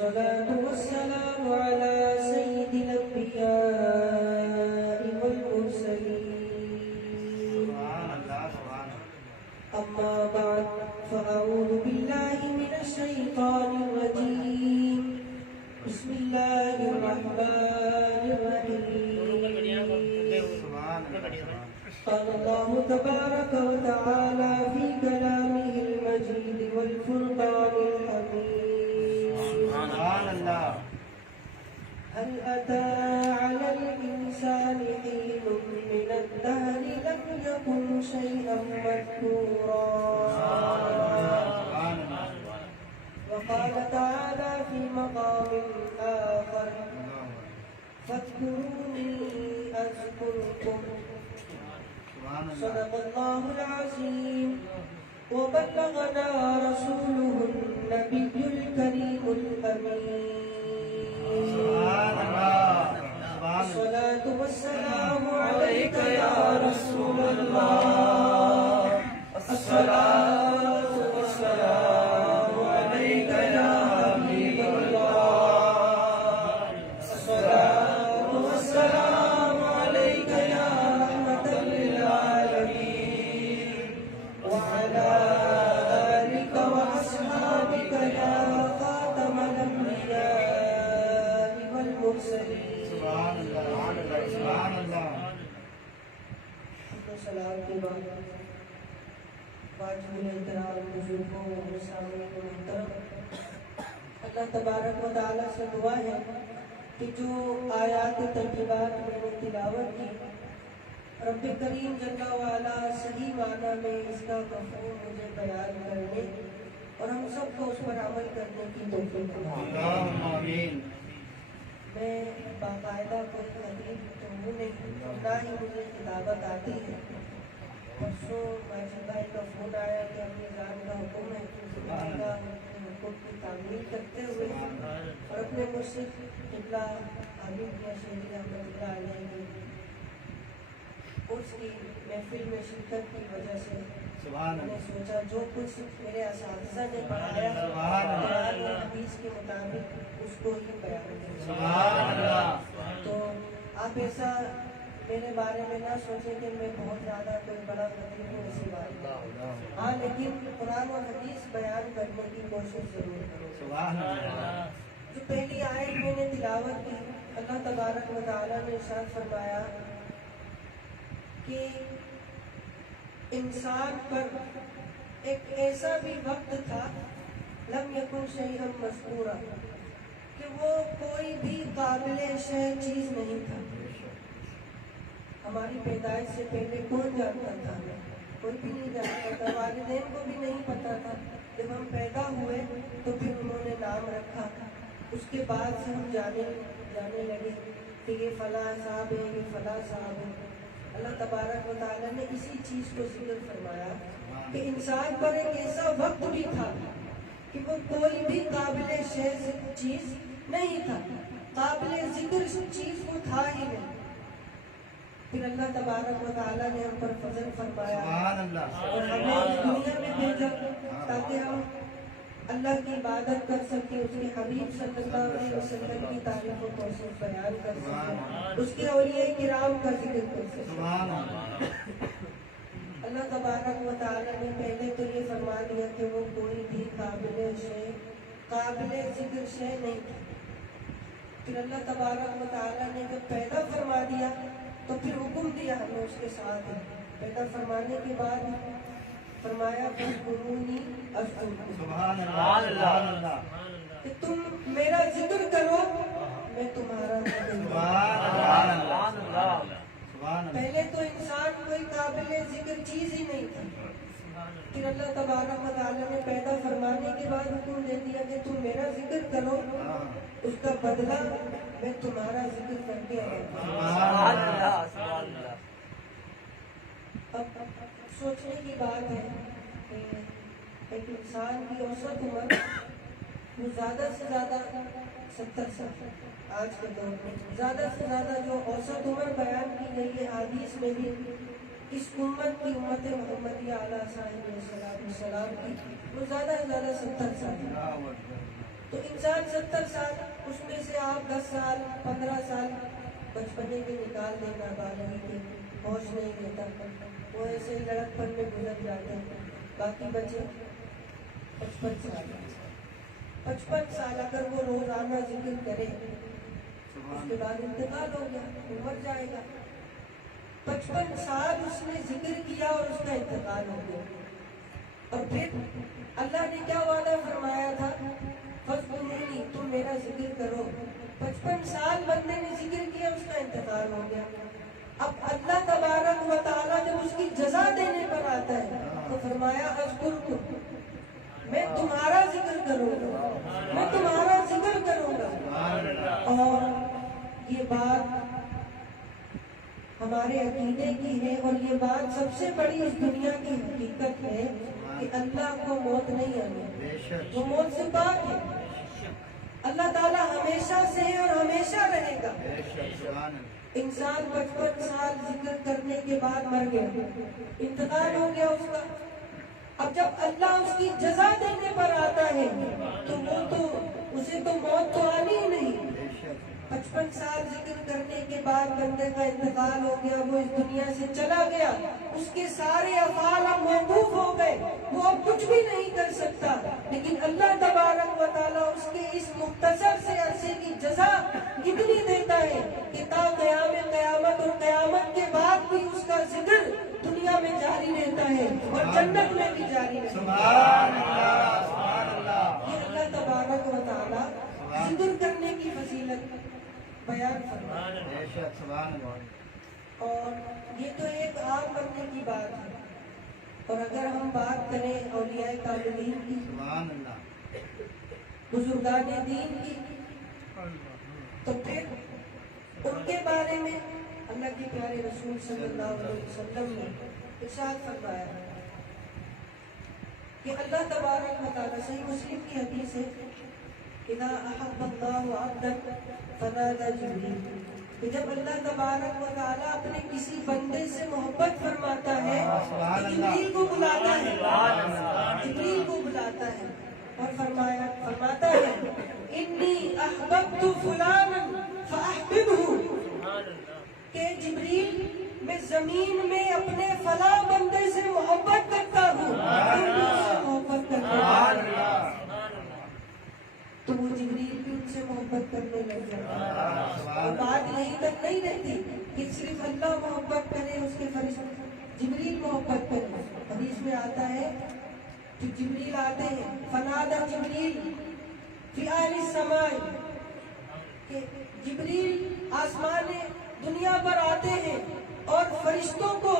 الصلاة والسلام على سيد الأنبياء والمرسلين. أما بعد فأعوذ بالله من الشيطان الرجيم. بسم الله الرحمن الرحيم. قال الله تبارك وتعالى في كلامه المجيد والفرقان الحميد. هل أتى على الإنسان حين من الدهر لم يكن شيئا مذكورا. وقال تعالى في مقام آخر فاذكروني أذكركم. صدق الله العظيم. وبلغنا رسوله النبي الكريم الأمين. الصلاة والسلام عليك يا رسول الله. الصلاة والسلام عليك يا حبيب الله. الصلاة والسلام عليك يا رحمة للعالمين. وعلى آلك وأصحابك يا خاتم الأنبياء والمرسلين. سبحان اللہ. سلام کے بعد واجب الاحترام بزرگوں اور سامعین محترم، اللہ تبارک و تعالیٰ سے دعا ہے کہ جو آیات طیبات میں نے تلاوت کی، رب کریم جل وعلا صحیح معنی میں اس کا مفہوم مجھے بیان کرنے اور ہم سب کو اس پر عمل کرنے کی توفیق عطا فرمائے. میں باقاعدہ کوئی خطیب تو ہوں نہیں، نہ ہی مجھے کتابت آتی ہے. پرسوں ماجد بھائی کا فون آیا کہ اپنی جان کا حکم ہے کہ زبان کا حکم کی تعمیل کرتے ہوئے اور اپنے مرشد قبلہ حبیب یا شہری رحمۃ اللہ علیہ کی اس کی محفل میں شرکت کی وجہ سے میں نے سوچا جو کچھ میرے اساتذہ نے پڑھایا قرآن و حدیث کے مطابق اس کو ہی بیان کروں. تو آپ ایسا میرے بارے میں نہ سوچیں کہ میں بہت زیادہ کوئی بڑا خطیب ہوں ایسی بات. ہاں لیکن قرآن و حدیث بیان کرنے کی کوشش ضرور کروں. جو پہلی آیت میں نے تلاوت کی، اللہ تبارک و تعالیٰ نے ارشاد فرمایا کہ انسان پر ایک ایسا بھی وقت تھا لم یکن شیئا مذکورا کہ وہ کوئی بھی قابل شے چیز نہیں تھا. ہماری پیدائش سے پہلے کون جانتا تھا؟ کوئی بھی نہیں جانتا تھا. والدین کو بھی نہیں پتا تھا. جب ہم پیدا ہوئے تو پھر انہوں نے نام رکھا. اس کے بعد سے ہم جانے لگے کہ یہ فلاں صاحب ہے، یہ فلاں صاحب ہے. اللہ تبارک و تعالیٰ نے اسی چیز کو ذکر فرمایا کہ انسان پر ایک ایسا وقت بھی تھا کہ وہ کوئی بھی قابل شے چیز نہیں تھا، قابل ذکر چیز وہ تھا ہی نہیں. پھر اللہ تبارک و تعالیٰ نے ہم پر فضل فرمایا اور ہمیں اس دنیا میں بھیجا تاکہ ہم اللہ کی عبادت کر سکیں، اس کے حبیب صلی اللہ علیہ وسلم کی تعریف و توصیف بیان کر سکیں، اس کے اولیاء کرام کا ذکر کر سکیں. اللہ تبارک و تعالیٰ نے پہلے تو یہ فرما دیا کہ وہ کوئی بھی قابل ذکر شے نہیں تھی. پھر اللہ تبارک و تعالیٰ نے جب پیدا فرما دیا تو پھر حکم دیا ہمیں اس کے ساتھ. پیدا فرمانے کے بعد فرمایا فاذکرونی اذکرکم، کہ تم میرا ذکر کرو میں تمہارا ذکر کروں. پہلے تو انسان کوئی قابل ذکر چیز ہی نہیں تھی. پھر اللہ تبارک و تعالیٰ نے پیدا فرمانے کے بعد حکم دے دیا کہ تم میرا ذکر کرو، اس کا بدلہ میں تمہارا ذکر کر کے اب سوچنے کی بات ہے کہ ایک انسان کی اوسط عمر وہ زیادہ سے زیادہ 70 سال. آج کے دور میں زیادہ سے زیادہ جو اوسط عمر بیان کی گئی ہے حدیث میں بھی اس امت کی، امت محمدیہ علیہ صاحب السلام کی، وہ زیادہ سے زیادہ 70 سال. تو انسان 70 سال، اس میں سے آپ 10 سال 15 سال بچپنے کے نکال دینا، بالغی کے ہوش نہیں رہتا، وہ ایسے ہی لڑکپن میں گزر جاتے ہیں. باقی بچے 55 سال، 55 سال اگر وہ روزانہ ذکر کرے، اس کے بعد انتقال ہو گیا، وہ مر جائے گا. 55 سال اس نے ذکر کیا اور اس کا انتقال ہو گیا. اور پھر اللہ نے کیا وعدہ فرمایا تھا؟ فَاذْكُرُونِي، تم میرا ذکر کرو. 55 سال بندے نے ذکر کیا، اس کا انتقال ہو گیا. اب اللہ تبارک و تعالیٰ جب اس کی جزا دینے پر آتا ہے تو فرمایا اذکرکم، میں تمہارا ذکر کروں گا، میں تمہارا ذکر کروں گا. اور یہ بات ہمارے عقیدے کی ہے، اور یہ بات سب سے بڑی اس دنیا کی حقیقت ہے کہ اللہ کو موت نہیں آنی، وہ موت سے پاک ہے. اللہ تعالیٰ ہمیشہ سے ہے اور ہمیشہ رہے گا. انسان 55 سال ذکر کرنے کے بعد مر گیا، انتقال ہو گیا اس کا. اب جب اللہ اس کی جزا دینے پر آتا ہے تو اسے تو موت تو آنی ہی نہیں. 55 سال ذکر کرنے کے بعد بندے کا انتقال ہو گیا، وہ اس دنیا سے چلا گیا، اس کے سارے افعال اب موقوف ہو گئے، وہ اب کچھ بھی نہیں کر سکتا. لیکن اللہ تبارک و تعالیٰ اس کے اس مختصر سے عرصے کی جزا اتنی دیتا ہے کہ تا قیام قیامت اور قیامت کے بعد بھی اس کا ذکر دنیا میں جاری رہتا ہے اور جنت میں بھی جاری رہتا ہے. سبحان اللہ، سبحان اللہ. یہ اللہ تبارک و تعالیٰ ذکر کرنے کی فضیلت بیان فرمایا. اور یہ تو ایک عام بننے کی بات ہے. اور اگر ہم بات کریں اولیاء کاملین کی، بزرگان دین کی، تو پھر ان کے بارے میں اللہ کے پیارے رسول صلی اللہ علیہ وسلم نے ارشاد فرمایا کہ اللہ تبارک و تعالیٰ، صحیح مسلم کی حدیث ہے، اذا احب اللہ عبدا فنادى جبریل، کہ جب اللہ تبارک و تعالیٰ اپنے کسی بندے سے محبت فرماتا ہے تو جبریل کو بلاتا ہے، جبریل کو بلاتا ہے اور فرماتا ہے انی احببت فلانا فاحببہ، کہ جبریل میں زمین میں اپنے فلاں بندے سے محبت کرتا ہوں، تم بھی اس سے محبت کرنا. تو وہ جبریل بھی ان سے محبت کرنے لگ جاتا. اور بات یہیں تک نہیں رہتی کہ صرف اللہ محبت کرے، اس کے فرشتے جبریل محبت کرے. حدیث میں آتا ہے کہ جبریل آتے ہیں، فنادى جبریل فی اعلی السماء، کہ جبریل آسمان دنیا پر آتے ہیں اور فرشتوں کو،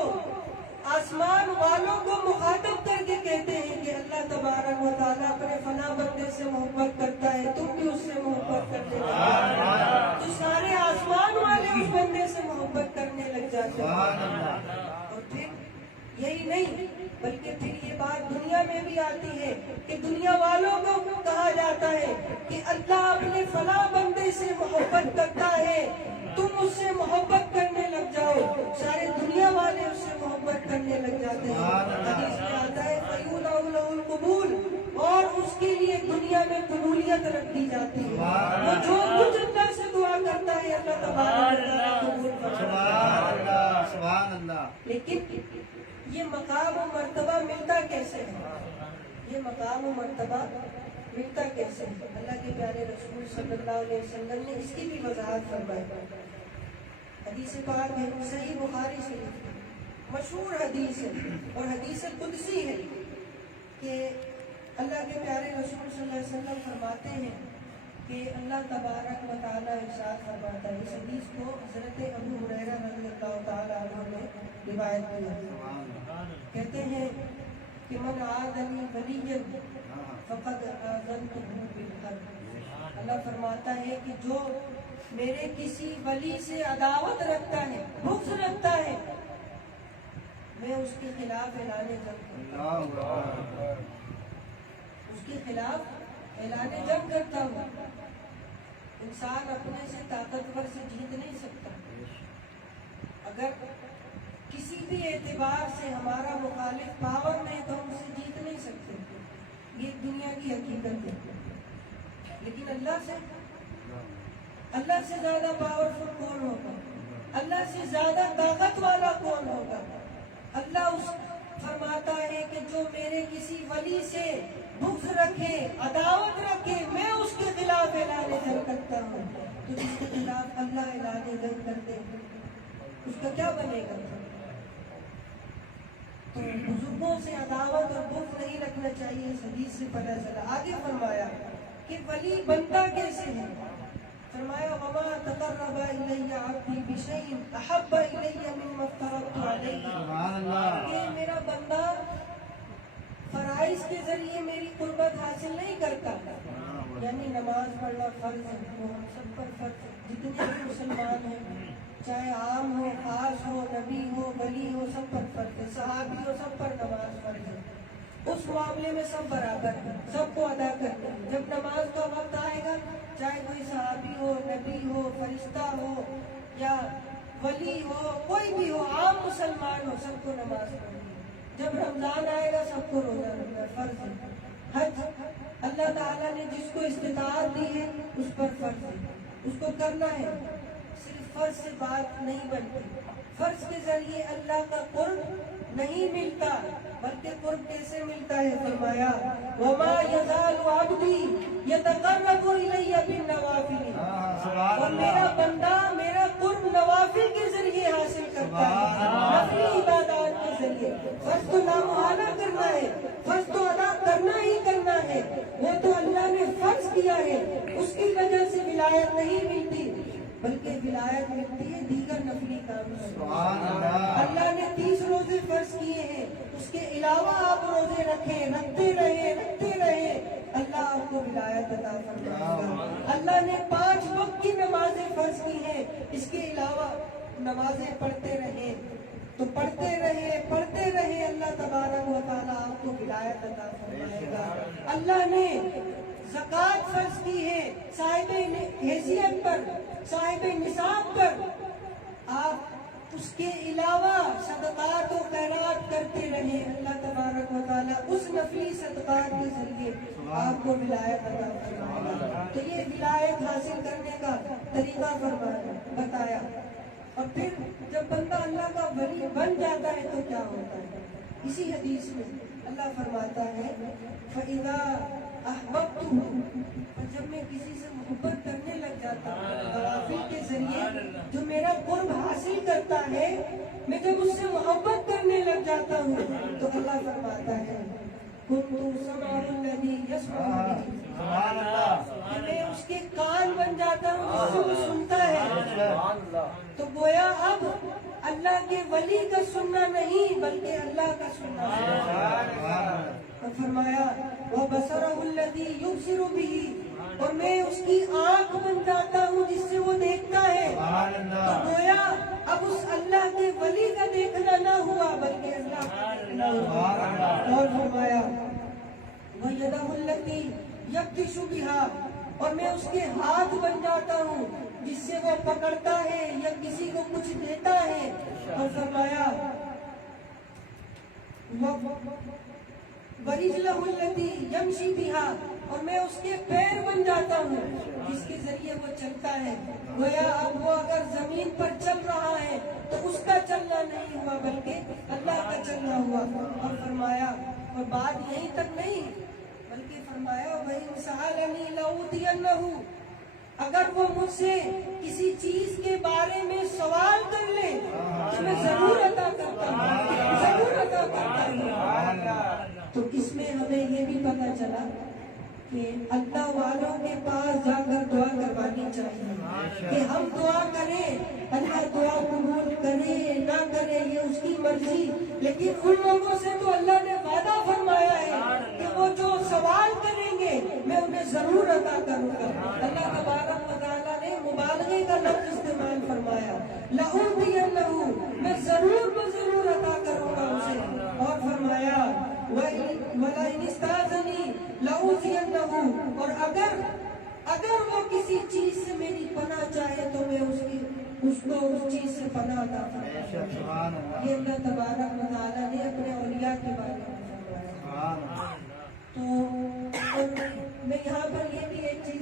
آسمان والوں کو مخاطب کر کے کہتے ہیں کہ اللہ تبارک و تعالیٰ اپنے فلاں بندے سے محبت کرتا ہے، تم بھی اس سے محبت کرنے لگے. تو سارے آسمان والے اس بندے سے محبت کرنے لگ جاتے ہیں. اور پھر یہی نہیں بلکہ پھر یہ بات دنیا میں بھی آتی ہے کہ دنیا والوں کو کہا جاتا ہے کہ اللہ اپنے فلاں بندے سے محبت کرتا ہے، تم اس سے محبت کرنے لگ جاؤ. سارے دنیا والے اس سے محبت کرنے لگ جاتے ہیں. حدیث میں آتا ہے فَيُولَعُ لَهُ الْقُبُولُ، اور اس کے لیے دنیا میں قبولیت رکھ دی جاتی ہے. وہ جو کچھ اللہ سے دعا کرتا ہے اللہ تبارک و تعالیٰ قبول فرماتا ہے. لیکن یہ مقام و مرتبہ ملتا کیسے ہے؟ یہ مقام و مرتبہ ملتا کیسے ہے؟ اللہ کے پیارے رسول صلی اللہ علیہ وسلم نے اس کی بھی وضاحت فرمائی. حدیث پاک ہے، صحیح بخاری شریف، مشہور حدیث ہے اور حدیث قدسی ہے کہ اللہ کے پیارے رسول صلی اللہ علیہ وسلم فرماتے ہیں کہ اللہ تبارک و تعالیٰ ارشاد فرماتا ہے. اس حدیث کو حضرت ابو ہریرہ رضی اللہ تعالیٰ عنہ نے روایت کیا. کہتے ہیں کہ من عادنی ولیا فقد آذنتہ بالحرب. اللہ فرماتا ہے کہ جو میرے کسی ولی سے عداوت رکھتا ہے، بغض رکھتا ہے، میں اس کے خلاف اعلان جنگ کرتا ہوں، اس کے خلاف اعلان جنگ کرتا ہوں. انسان اپنے سے طاقتور سے جیت نہیں سکتا. اگر کسی بھی اعتبار سے ہمارا مخالف پاور میں تو ہم اسے جیت نہیں سکتے. یہ دنیا کی حقیقت ہے. لیکن اللہ سے زیادہ پاورفل کون ہوگا؟ اللہ سے زیادہ طاقت والا کون ہوگا؟ اللہ اس فرماتا ہے کہ جو میرے کسی ولی سے بغض رکھے، عداوت رکھے، میں اس کے خلاف اعلان جنگ کرتا ہوں. تو جس کے خلاف اللہ اعلان جنگ کر دے اس کا کیا بنے گا؟ تو بزرگوں سے عداوت اور بغض نہیں رکھنا چاہیے. اس حدیث سے پتہ چلا. آگے فرمایا کہ ولی بنتا کیسے ہے؟ فرمایا وما تقرب الی عبدی بشیء احب الی مما افترضت علیہ. سبحان اللہ. کہ میرا بندہ فرائض کے ذریعے میری قربت حاصل نہیں کرتا. یعنی نماز پڑھنا فرض ہے، وہ ہم سب پر فرض ہے. جتنے بھی مسلمان ہیں، چاہے عام ہو، خاص ہو، نبی ہو، ولی ہو، سب پر فرض ہے. صحابی ہو، سب پر نماز فرض ہے. اس معاملے میں سب برابر ہیں، سب کو ادا کرتے ہیں. جب نماز کا وقت آئے گا، چاہے کوئی صحابی ہو، نبی ہو، فرشتہ ہو یا ولی ہو، کوئی بھی ہو، عام مسلمان ہو، سب کو نماز پڑھنی ہے. جب رمضان آئے گا سب کو روزہ رکھنا فرض ہے. حج اللہ تعالیٰ نے جس کو استطاعت دی ہے اس پر فرض ہے، اس کو کرنا ہے. صرف فرض سے بات نہیں بنتی. فرض کے ذریعے اللہ کا قرب نہیں ملتا، بلکہ قرب کیسے ملتا ہے؟ فرمایا وما یزال عبدی یتقرب الی بالنوافل. اور میرا بندہ میرا قرب نوافل کے ذریعے حاصل کرتا ہے، نفلی عبادات کے ذریعے. فرض تو لامحالہ کرنا ہے، فرض تو ادا کرنا ہی کرنا ہے. وہ تو اللہ نے فرض کیا ہے، اس کی وجہ سے ولایت نہیں ملتی، بلکہ ولایت ملتی ہے دیگر نفلی کاموں سے. اللہ نے 30 روزے فرض کیے ہیں، اس کے علاوہ آپ روزے رکھتے رہے، اللہ آپ کو ولایت عطا فرمائے گا. اللہ نے 5 وقت کی نمازیں فرض کی ہیں، اس کے علاوہ نمازیں پڑھتے رہے، تو پڑھتے رہے اللہ تبارک و تعالیٰ آپ کو ولایت عطا فرمائے گا. اللہ نے زکوٰۃ فرض کی ہے صاحب حیثیت پر، صاحب نصاب پر. آپ اس کے علاوہ صدقات و خیرات کرتے رہے، اللہ تبارک و تعالیٰ اس نفلی صدقات کے ذریعے آپ کو ولایت عطا فرمائے گا. تو یہ ولایت حاصل کرنے کا طریقہ بتایا. اور پھر جب بندہ اللہ کا ولی بن جاتا ہے تو کیا ہوتا ہے؟ اسی حدیث میں اللہ فرماتا ہے فَإِذَا أَحْبَبْتُهُ. جب میں کسی سے محبت کرنے لگ جاتا ہوں نوافل کے ذریعے، جو میرا قرب حاصل کرتا ہے، میں جب اس سے محبت کرنے لگ جاتا ہوں تو اللہ فرماتا ہے كُنتُ سَمْعَهُ الَّذِي يَسْمَعُ بِهِ. میں اس کے کان بن جاتا ہوں جس سے وہ سنتا ہے. تو گویا اب اللہ کے ولی کا سننا نہیں بلکہ اللہ کا سننا ہے. اور فرمایا وَبَصَرَهُ الَّذِي يُبْصِرُ بِهِ. اور میں اس کی آنکھ بن جاتا ہوں جس سے وہ دیکھتا ہے. تو گویا اب اس اللہ کے ولی کا دیکھنا نہ ہوا بلکہ اللہ کا دیکھنا ہوا. اور فرمایا وَيَدَهُ الَّتِي يَبْطِشُ بِهَا. اور میں اس کے ہاتھ بن جاتا ہوں جس سے وہ پکڑتا ہے یا کسی کو کچھ دیتا ہے. اور فرمایا وَرِجْلَهُ الَّتِي يَمْشِي بِهَا. اور میں اس کے پیر بن جاتا ہوں جس کے ذریعے وہ چلتا ہے. گویا اب وہ اگر زمین پر چل رہا ہے تو اس کا چلنا نہیں ہوا بلکہ اللہ کا چلنا ہوا. اور فرمایا اور بات یہیں تک نہیں بلکہ فرمایا وَإِنْ سَأَلَنِي لَأُوتِيَنَّهُ. اگر وہ مجھ سے کسی چیز کے بارے میں سوال کر لے تو میں ضرور عطا کرتا ہوں. تو اس میں ہمیں یہ بھی پتہ چلا کہ اللہ والوں کے پاس جا کر دعا کروانی چاہیے کہ ہم دعا کریں، اللہ دعا قبول کرے نہ کرے یہ اس کی مرضی. لیکن ان لوگوں سے تو اللہ نے وعدہ فرمایا ہے کہ وہ جو سوال کریں گے میں انہیں ضرور عطا کروں گا. اللہ تبارک و تعالیٰ نے مبالغے کا لفظ استعمال فرمایا لَأُوتِيَنَّهُ. میں ضرور عطا کروں گا اسے. اور فرمایا وَلَئِنِ اسْتَأْذَنِي لَأُوتِيَنَّهُ. اور اگر وہ کسی چیز سے میری پناہ چاہے تو میں اس کو اس چیز سے پناہ عطا فرماؤں. یہ اللہ تبارک و تعالیٰ نے اپنے اولیاء کے بارے میں فرمایا. تو میں یہاں پر یہ بھی ایک چیز